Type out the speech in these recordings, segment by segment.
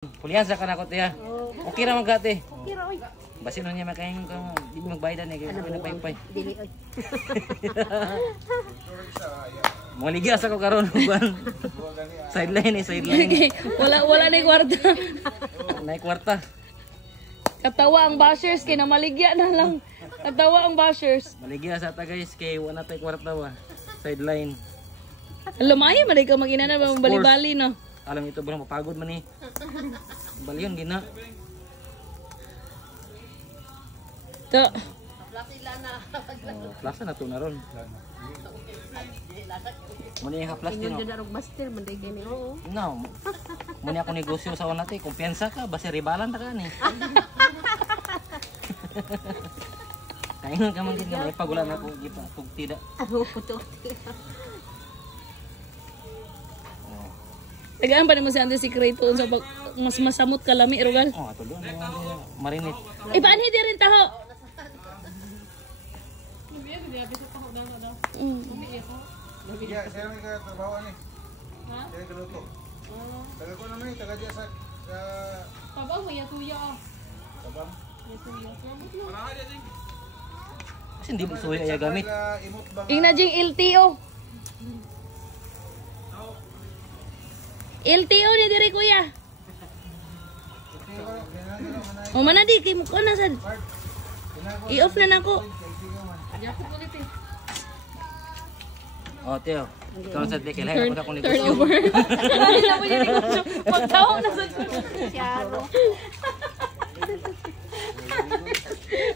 Puliansa ka na ko tiya. Okay ra man ka te. Okay ra oy. Basin niya makain kang di mo magbayad ni kay pay-pay. Dili oy. Maligya sa ko karon uban. Sideline. Wala na kwarta. Nay kwarta. Katawa ang bashers kay namaligya na lang. Katawa ang bashers. Maligya sa ta guys kay wala tay kwarta ba. Sideline. Lumayo man ka maginana ba bali-bali no. Alam ito bro mapagod man ni. Baliyon gina. To. Plasa na to na ron. Muna yung haplas din. Ingon jud arog master man day gani. Oo. No. Muna ako negosyo sa una tay. Kumpiyansa ka basta ribalan ta ka ni. Kaingon ka man din nga may pagulan ako gipa tug tida. Ano puto. Tagaan pa naman si Andre Secreto sa pag mas masamot ka lami Rogal. Oh, ato doon marinate. Paano di rin taho? Iya, saya may katrabaho ani. Ha? Saya kaluto. Taga ko naman, taga diya sa Tabang mo tuya. Tabang. Kasi hindi mo suya ya gamit. Imot bang Ingna jing LTO. LTO ni diri kuya. O mana di kay mukha na sad. I-off na nako. Oh, Teo. Ikaw sa dekil hay ako akong negosyo. Turnover. Ay na mo yung negosyo. Pagtawa na sad. Syaro.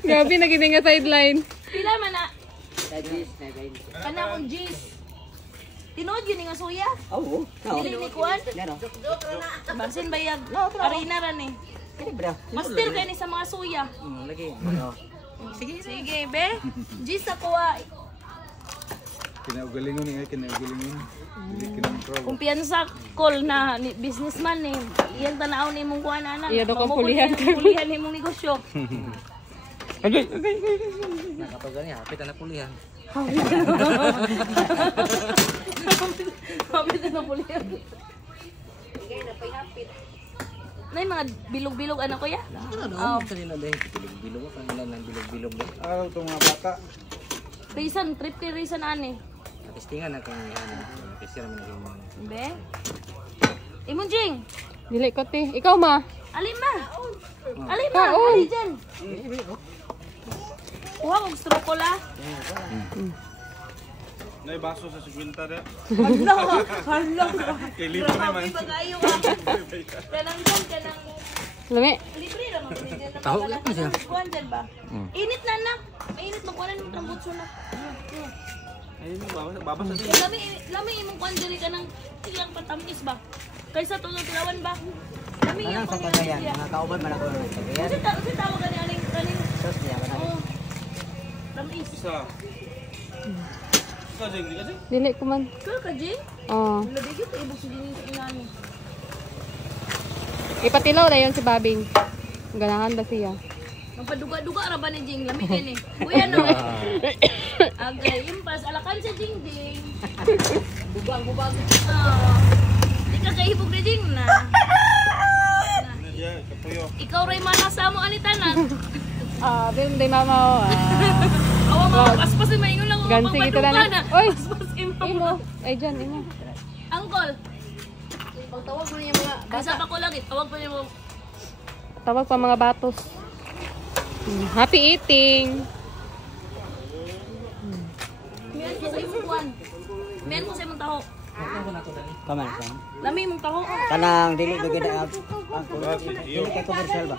Grabe na gini nga sideline. Pila man na? Kana akong G's. Tinood yun nga suya? Oo. Dili ni kuan? Yan o. Basin bayag. Arena ran eh. Master kay ni sa mga suya. Lagi. Sige, be. G's sa kuha. kinaugalingon ni kinaugalingon. Dili kinamprob. Kumpiyansa call na ni businessman ni. Iyan tanaw ni mong kuan ana. Iya do kang pulihan. Pulihan ni mong negosyo. Nakatogan niya, hapit na pulihan. Hapit na pulihan. Sige, napay-hapit. Nay mga bilog-bilog ano kuya? Oh, kanina dahil bilog-bilog ka nila ng bilog-bilog. Araw tong mga bata. Reason, trip kay reason ani. Testingan na kung ano, kisira man yung Be. Imong Jing. Dili ko ti. Ikaw ma. Alima. Alima, ali dyan. Kuha kong strokola. Nay baso sa 50 dia. Hala. Kay libre naman. Grabe ba kayo ah. Kanang dyan, kanang Lami. libre lang ang pinigyan na Taho, pagkala. yan pa siya. Kuhan dyan ba? Init na anak. Mainit magkuhanan ng tambutso na. Ay, babas sa Lami imong kuhan diri ka ng ilang patamis ba? Kaysa tulong tilawan ba? Lami yung Sa Cagayan, mga kauban man ako ng Cagayan. Kasi tawag ka ni aning Sos niya ka na. Oo. Tamis. sa. Sa jeng kasi. Dili ko man. Kaya ka, Jing? Oh. Labigit, ibig sabihin sa inani. Ipatilaw na yun si Babing. Ganahan ba siya? Magpaduga-duga ra ba ni Jing? Lamig yan eh. Kuya no? Agay, impas. Alakan sa Jing Jing. Bubag-bubag. Di ka kahibog ni Jing na. Dia kapuyo. Ikaw ray manasa mo anitanan. Di mama. Awa mga paspas yung maingon lang ako Gansi kita pagpaduga na. na. Oy! Paspas imo. Imo. Ay, dyan, imo. Angkol. Pagtawag mo niya mga basa pa ko lagi. Tawag pa niya mo. Tawag pa mga batos. Happy eating! Miyan ko sa imong kuwan. Miyan ko sa imong taho. Kaman kan. Lami imong taho. Kanang dili bigyan ang dili kay komersyal ba.